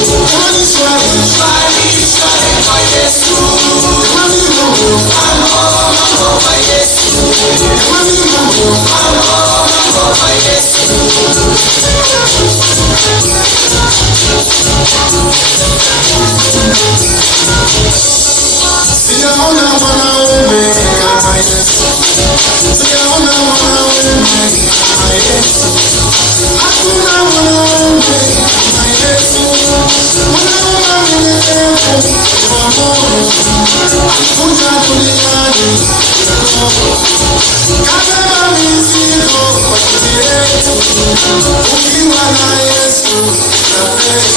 jamani swali kwa Yesu, jamani mambo kwa Yesu, jamani mambo kwa Yesu. Sijaona mwanaume kama Yesu, sijaona mwanaume kama Yesu, hakuna mwanaume kama Yesu. Mwanaume mnyenyekevu wa moyo, alikuja duniani kabeba mizigo kwa ajili yetu. Ukiwa na Yesu unapenda,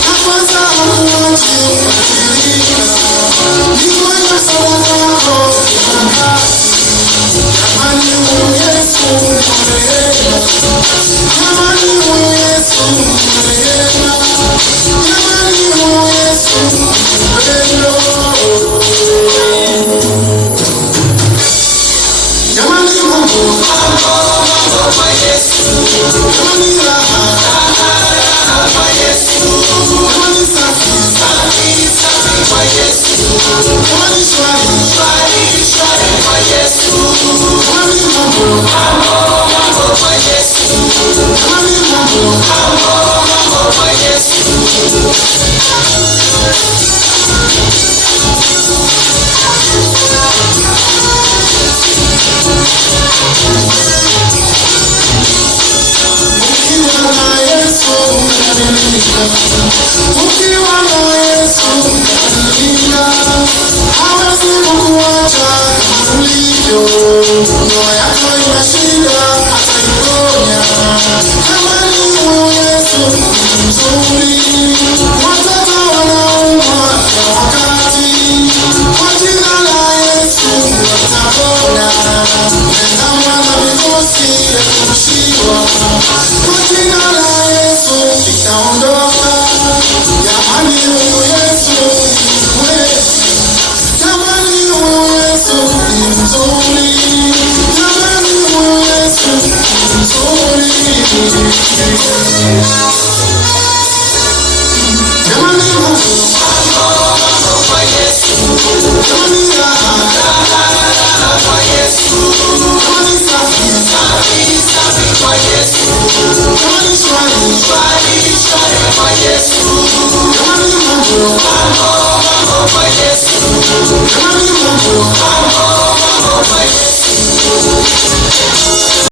na kwanza hakuachi ukabadilika. Ni kwenye sala zako unakati, jamani huyu Yesu marehemu, jamani huyu Yesu marehemu, jamani huyu Yesu upendo, jamani mambo kwa Yesu, jamani raha kwa Yesu, jamani safi kwa Yesu, jamani shwari kwa Yesu, jamani mambo kwa Yesu, jamani mambo kwa Yesu. Ukiwa na Yesu unabadilika, ukiwa na Yesu unabadilika, hawezi kukuacha kama ulivyo. Ndoa yako ina shida ataiponya, jamani huyu Yesu ni mzuri. Watoto wanaumwa kila wakati, kwa jina la Yesu watapona. Nenda mwana mikosi ya kurushiwa, kwa jina la Yesu itaondoka. Jamani huyu Yesu ni mwema, jamani huyu Yesu ni mzuri, jamani huyu Yesu ni mzuri. Jamani mambo kwa Yesu, jamani raha kwa Yesu, jamani safi kwa Yesu, jamani shwari kwa Yesu, jamani mambo kwa Yesu.